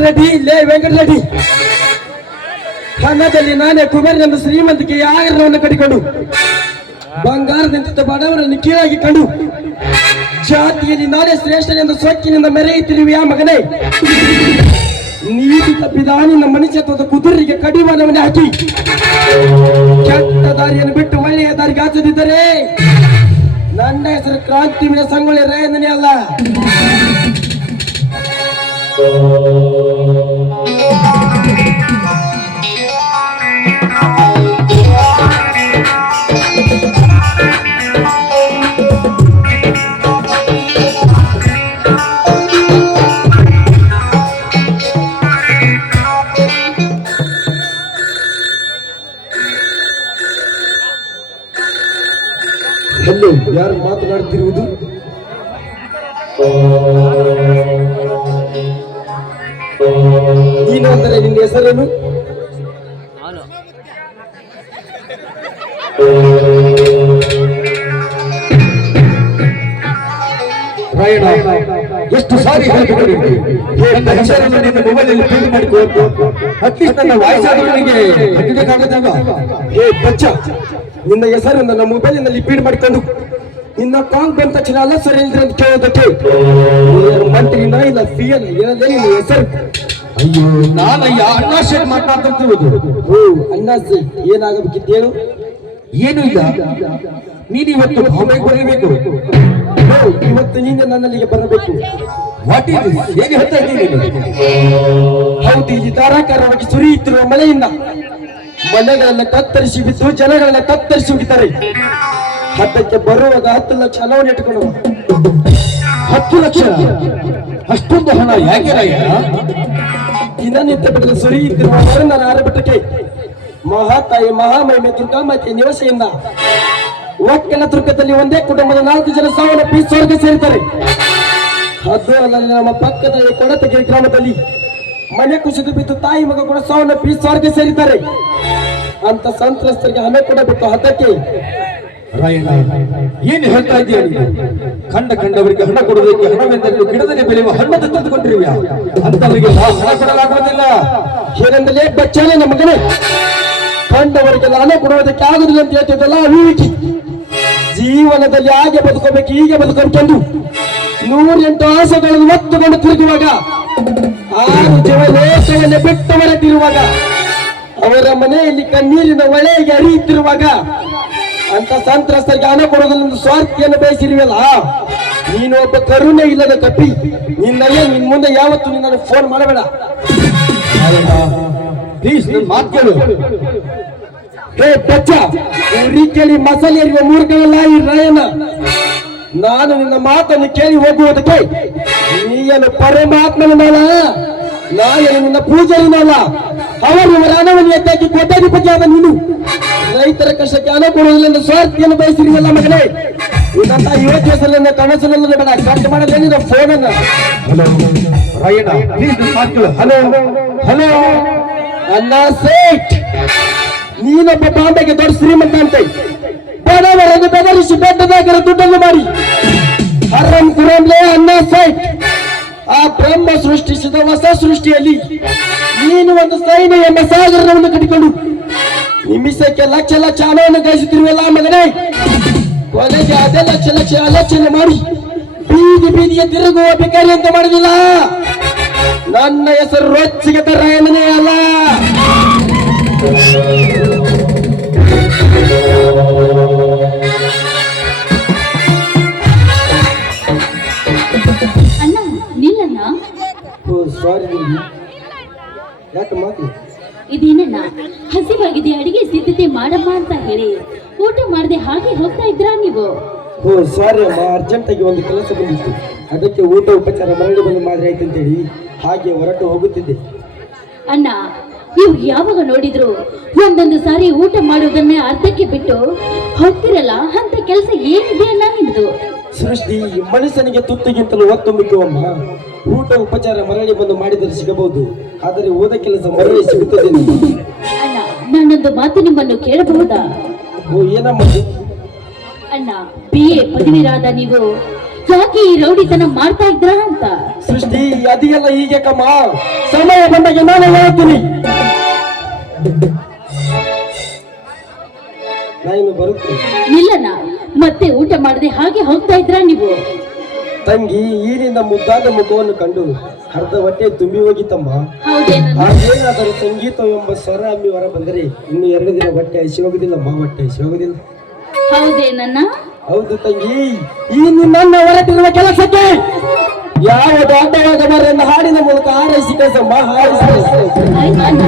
ವೆಂಕಟರೆಡ್ಡಿ ಇಲ್ಲೇ ವೆಂಕಟರೆಡ್ಡಿ ಹಣದಲ್ಲಿ ನಾನೇ ಕುಬೇರನೆಂದು ಶ್ರೀಮಂತಿಕೆ ಆಗರವನ್ನು ಕಟ್ಟಿಕೊಂಡು ಬಂಗಾರದಂತೆ ಬಡವರನ್ನು ಕೀಳಾಗಿ ಕಂಡು ಜಾತಿಯಲ್ಲಿ ನಾನೇ ಶ್ರೇಷ್ಠನೆಂದು ಸೊಕ್ಕಿನಿಂದ ಮೆರೆಯುತ್ತಿರುವೆಯಾ ಮಗನೇ. ನೀತಿ ತಪ್ಪಿದ ನಿನ್ನ ಮನುಷ್ಯತ್ವದ ಕುದುರೆಗೆ ಕಡಿವಾಣವನ್ನೇ ಹಾಕಿ ಕೆಟ್ಟ ದಾರಿಯನ್ನು ಬಿಟ್ಟು ಒಳ್ಳೆಯ ದಾರಿಗೆ ಹಾಚದಿದ್ದರೆ ನನ್ನ ಹೆಸರು ಕ್ರಾಂತಿವೀರ ಸಂಗೊಳ್ಳಿ ರಾಯಣ್ಣನೇ ಅಲ್ಲ. ಹಲೋ, ಯಾರು ಮಾತನಾಡುತ್ತಿರುವುದು? ನೀನು ಅಂದರೆ ನಿನ್ನ ಹೆಸರೇನು? ರಾಯಣ್ಣ, ಎಷ್ಟು ಸಾರಿ ಮೊಬೈಲಲ್ಲಿ ಪ್ರಿಂಟ್ ಮಾಡಿಕೊಂಡು ಅಟ್ಲೀಸ್ಟ್ ನನ್ನ ವಾಯ್ಸಾದವನಿಗೆ ಕಾಣದಾಗ ಹೇ ಬಚ್ಚ, ನಿನ್ನ ಹೆಸರು ನನ್ನ ಮೊಬೈಲಿನಲ್ಲಿ ಫೀಡ್ ಮಾಡಿಕೊಂಡು ನಿನ್ನ ಕಾಲ್ ಬಂದ ತಕ್ಷಣ ಅಲ್ಲ ಸರಿ ಇಲ್ದ್ರೆ ಅಂತ ಕೇಳೋದಕ್ಕೆ ಮಂತ್ರಿನ ಇಲ್ಲ ಫಿಯಲ್ ಏನಂದ್ರೆ ನಿನ್ನ ಹೆಸರು? ಅಯ್ಯೋ, ನಾನಯ್ಯ ಅಣ್ಣ ಶೇಟ್ ಮಾತಾಡ್ತಿರುವುದು. ಓ ಅಣ್ಣ ಶೇಟ್, ಏನಾಗಬೇಕಿತ್ತೇನು? ಏನೂ ಇಲ್ಲ, ನೀನು ಇವತ್ತು ಬಾಂಬೆಗೆ ಬರಬೇಕು. ಇವತ್ತು ನೀನು ನನ್ನಲ್ಲಿಗೆ ಬರಬೇಕು. What is this? ಹೇಗೆ ಹೇಳ್ತಾ ಇದ್ದೀನಿ? ಹೌದು, ಇಲ್ಲಿ ಧಾರಾಕಾರವಾಗಿ ಸುರಿಯುತ್ತಿರುವ ಮಳೆಯಿಂದ ಮನೆಗಳನ್ನ ಕತ್ತರಿಸಿ ಬಿದ್ದು ಜನಗಳನ್ನ ಕತ್ತರಿಸಿ ಹೋಗಿದ್ದಾರೆ. ಹತ್ತಕ್ಕೆ ಬರುವಾಗ 10 ಲಕ್ಷ ಹಣವನ್ನು ಇಟ್ಟುಕೊಂಡು 10 ಲಕ್ಷ? ಅಷ್ಟೊಂದು ಹಣ ಯಾಕೆ ರಾಯಣ್ಣ? ದಿನನಿತ್ಯ ಬೆಳೆದು ಸುರಿಯುತ್ತಿರುವ ವರುಣನ ಆರಭಟಕ್ಕೆ ಮಹಾತಾಯಿ ಮಹಾಮಹಿಮೆ ದುರ್ಗಾಮಾತೆ ನಿವಾಸೆಯಿಂದ ಒಕ್ಕೆಲ ದುರ್ಗದಲ್ಲಿ ಒಂದೇ ಕುಟುಂಬದ 4 ಜನ ಸಾವನ್ನಪ್ಪಿ ಸ್ವರ್ಗ ಸೇರಿದ್ದಾರೆ. ಅದು ಅಲ್ಲದೆ ನಮ್ಮ ಪಕ್ಕದ ಕೊಡತಗಿರಿ ಗ್ರಾಮದಲ್ಲಿ ಮನೆ ಕುಸಿದು ಬಿದ್ದು ತಾಯಿ ಮಗ ಕೂಡ ಸಾವನ್ನಪ್ಪಿ ಸ್ವರ್ಗ ಸೇರಿದ್ದಾರೆ. ಅಂತ ಸಂತ್ರಸ್ತರಿಗೆ ಹಣ ಕೊಡಬೇಕು. ಅದಕ್ಕೆ ರಾಯಣ್ಣ, ಏನು ಹೇಳ್ತಾ ಇದ್ದೀಯ? ಕಂಡವರಿಗೆ ಹಣ ಕೊಡುವುದಕ್ಕೆ ಹಣವೆಂದರೆ ಗಿಡದಲ್ಲಿ ಬೆಳೆಯುವ ಹಣ್ಣನ್ನು ತಂದುಕೊಂಡಿರುವೆಯಾ? ಅಂತವರಿಗೆ ಹಣ ಕೊಡಲಾಗುವುದಿಲ್ಲ. ಏನೆಂದಲೇ ಬಚ್ಚಾನೆ ನಮ್ಮ ಮಗನೇ, ಕಂಡವರಿಗೆಲ್ಲ ಹಣ ಕೊಡುವುದಕ್ಕೆ ಆಗುದಿಲ್ಲ ಅಂತ ಹೇಳ್ತಿದ್ದಲ್ಲ ಅವಿವೇಕಿ. ಜೀವನದಲ್ಲಿ ಹಾಗೆ ಬದುಕಬೇಕು, ಹೀಗೆ ಬದುಕಬೇಕೆಂದು 108 ಆಸೆಗಳನ್ನು ಒತ್ತುಕೊಂಡು ತಿರುಗುವಾಗ 6 ಜೀವಲೇಖವನ್ನು ಬಿಟ್ಟು ಹೊರಟಿರುವಾಗ ಅವರ ಮನೆಯಲ್ಲಿ ಕಣ್ಣೀರಿನ ಒಳೆಗೆ ಹರಿಯುತ್ತಿರುವಾಗ ಅಂತ ಸಂತ್ರಸ್ತರಿಗೆ ಹಣ ಕೊಡೋದನ್ನು ಸ್ವಾರ್ಥಿಯನ್ನು ಬಯಸಿರುವಲ್ಲ. ನೀನು ಒಬ್ಬ ಕರುಣೆ ಇಲ್ಲದ ಕಪ್ಪಿ. ನಿನ್ನಲ್ಲೇ ನಿನ್ ಮುಂದೆ ಯಾವತ್ತು ನಿನ್ನನ್ನು ಫೋನ್ ಮಾಡಬೇಡ. ಪ್ಲೀಸ್, ನನ್ನ ಮಾತು ಕೇಳು. ಹೇ ಬಚ್ಚ, ರೀತಿಯಲ್ಲಿ ಮಸಾಲೆ ಎರಿಯುವ ಮೂರ್ಖನಲ್ಲ ಈ ರಾಯಣ್ಣ. ನಾನು ನಿನ್ನ ಮಾತನ್ನು ಕೇಳಿ ಹೋಗುವುದಕ್ಕೆ ನೀನು ಪರಮಾತ್ಮನಲ್ಲ, ನಾನು ನಿನ್ನ ಪೂಜಾರಿನಲ್ಲ. ಅವರ ಹಣವನ್ನು ಎತ್ತಾಕಿ ಕೋಟ್ಯಾಧಿಪತಿಯಾದ ನೀನು ರೈತರ ಕಷ್ಟಕ್ಕೆ ಹಣ ಕೊಡುವುದಿಲ್ಲ ಎಂದು ಸ್ವಾರ್ಥಿಯನ್ನು ಬಯಸಿರುವಲ್ಲ ಮಗನೇ. ಇದಂತ ಯುವತಿಯ ಹೆಸರನ್ನ ಕನಸಲ್ಲ ಬೇಡ, ಕಟ್ ಮಾಡಲೇನಿದೆ ಫೋನ್ ಅನ್ನ. ಹಲೋ ರಾಯಣ್ಣ, ಪ್ಲೀಸ್ ಮಾತು. ಹಲೋ ಹಲೋ ಅಣ್ಣ ಸೇಠ್, ನೀನೊಬ್ಬ ಬಾಂಬೆಗೆ ದೊಡ್ಡ ಶ್ರೀಮಂತ ಅಂತೆ. ಬಡವರನ್ನು ಬೆದರಿಸಿ ಬೆಟ್ಟದಾಗರ ದುಡ್ಡನ್ನು ಮಾಡಿ ಹರಂ ಕುರಂಲೇ ಅಣ್ಣ ಸೇಠ್. ಆ ಬ್ರಹ್ಮ ಸೃಷ್ಟಿಸಿದ ಹೊಸ ಸೃಷ್ಟಿಯಲ್ಲಿ ನೀನು ಒಂದು ಸೈನ್ಯ ಎಂಬ ಸಾಗರವನ್ನು ಕಟ್ಟಿಕೊಂಡು ನಿಮಿಷಕ್ಕೆ ಲಕ್ಷ ಲಕ್ಷ ಹಣವನ್ನು ಗಳಿಸುತ್ತಿರುವಲ್ಲ ಮಗನೇ. ಕೊನೆಗೆ ಅದೇ ಲಕ್ಷ ಲಕ್ಷ ಆಲೋಚನೆ ಮಾಡಿ ಬೀದಿಗೆ ತಿರುಗುವ ಭಿಕಾರಿ ಅಂತ ಮಾಡುದಿಲ್ಲ. ನನ್ನ ಹೆಸರು ರೊಚ್ಚಿಗೆ ರಾಯಣ್ಣನೇ ಅಲ್ಲ. ಅಣ್ಣ ನಿಲ್ಲಣ್ಣ. ಸಾರಿ, ಯಾಕೆ ಮಾತು? ಇದೇನಣ್ಣ, ಹಸಿವಾಗಿದೆ, ಅಡಿಗೆ ಸಿದ್ಧತೆ ಮಾಡಮ್ಮ ಅಂತ ಹೇಳಿ ಊಟ ಮಾಡದೆ ಹಾಗೆ ಹೋಗ್ತಾ ಇದ್ರಾ ನೀವು? ಓ ಸಾರಿ ಅಮ್ಮ, ಅರ್ಜೆಂಟ್ ಆಗಿ ಒಂದು ಕೆಲಸ ಬಂದಿತ್ತು, ಅದಕ್ಕೆ ಊಟ ಉಪಚಾರ ಮರಳಿ ಬಂದು ಮಾಡಿ ಆಯ್ತು ಅಂತೇಳಿ ಹಾಗೆ ಹೊರಟು ಹೋಗುತ್ತಿದ್ದೆ. ಅಣ್ಣ, ನೀವು ಯಾವಾಗ ನೋಡಿದ್ರು ಒಂದೊಂದು ಸಾರಿ ಊಟ ಮಾಡೋದನ್ನೇ ಅರ್ಧಕ್ಕೆ ಬಿಟ್ಟು ಹೋಗ್ತಿರಲ್ಲ, ಅಂತ ಕೆಲಸ ಏನಿದೆ ಅಣ್ಣ ನಿಮ್ದು? ಸೃಷ್ಟಿ, ಮನುಷ್ಯನಿಗೆ ತುತ್ತಿಗಿಂತಲೂ ಒತ್ತು ಮುಖ್ಯವಮ್ಮ. ಊಟ ಉಪಚಾರ ಮರಳಿ ಬಂದು ಮಾಡಿದರೆ ಸಿಗಬಹುದು, ಆದರೆ ಓದ ಕೆಲಸ ಮರಳಿ ಸಿಗುತ್ತದೆ. ಅಣ್ಣ, ನಾನೊಂದು ಮಾತು ನಿಮ್ಮನ್ನು ಕೇಳಬಹುದಾ? ಓ ಏನಮ್ಮ? ಅಣ್ಣ, BA ಪದವೀರಾದ ನೀವು ಯಾಕೆ ಈ ರೌಡಿತನ ಮಾಡ್ತಾ ಇದ್ರ ಅಂತ. ಸೃಷ್ಟಿ ಅದೆಲ್ಲ ಹೀಗೆ ಕಮ್ಮ, ಸಮಯ ಬಂದಾಗ ನಾನು ಹೇಳ್ತೀನಿ. ನಾನು ಬರುತ್ತೇನೆ. ಇಲ್ಲನ ಮತ್ತೆ ಊಟ ಮಾಡದೆ ಹಾಗೆ ಹೋಗ್ತಾ ಇದ್ರ ನೀವು? ತಂಗಿ ಈರಿನ ಮುದ್ದಾದ ಮುಖವನ್ನು ಕಂಡು ಅರ್ಧ ಹೊಟ್ಟೆ ತುಂಬಿ ಹೋಗಿತ್ತಮ್ಮ. ಹೌದೇನ? ಹಾಗೇನಾದರೂ ಸಂಗೀತ ಎಂಬ ಸ್ವರ ಅಮ್ಮಿ ಹೊರ ಬಂದರೆ ಇನ್ನು 2 ದಿನ ಹೊಟ್ಟೆ ಹಸಿ ಹೋಗುದಿಲ್ಲಮ್ಮ, ಹೊಟ್ಟೆ ಹಸಿ ಹೋಗುದಿಲ್ಲ. ಹೌದೇನನ್ನ? ಹೌದು ತಂಗಿ, ಈ ನಿನ್ನ ಹೊರಟಿರುವ ಕೆಲಸಕ್ಕೆ ಯಾವ ದೊಡ್ಡವಾಗಬಾರೆಂದು ಹಾಡಿನ ಮೂಲಕ ಹಾರೈಸಿ ಕಳಿಸಮ್ಮ, ಹಾರೈಸಿ ಕಳಿಸು. ಆಯ್ತಣ್ಣ.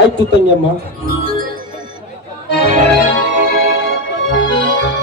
ಆಯ್ತು ತಂಗಿಯಮ್ಮ.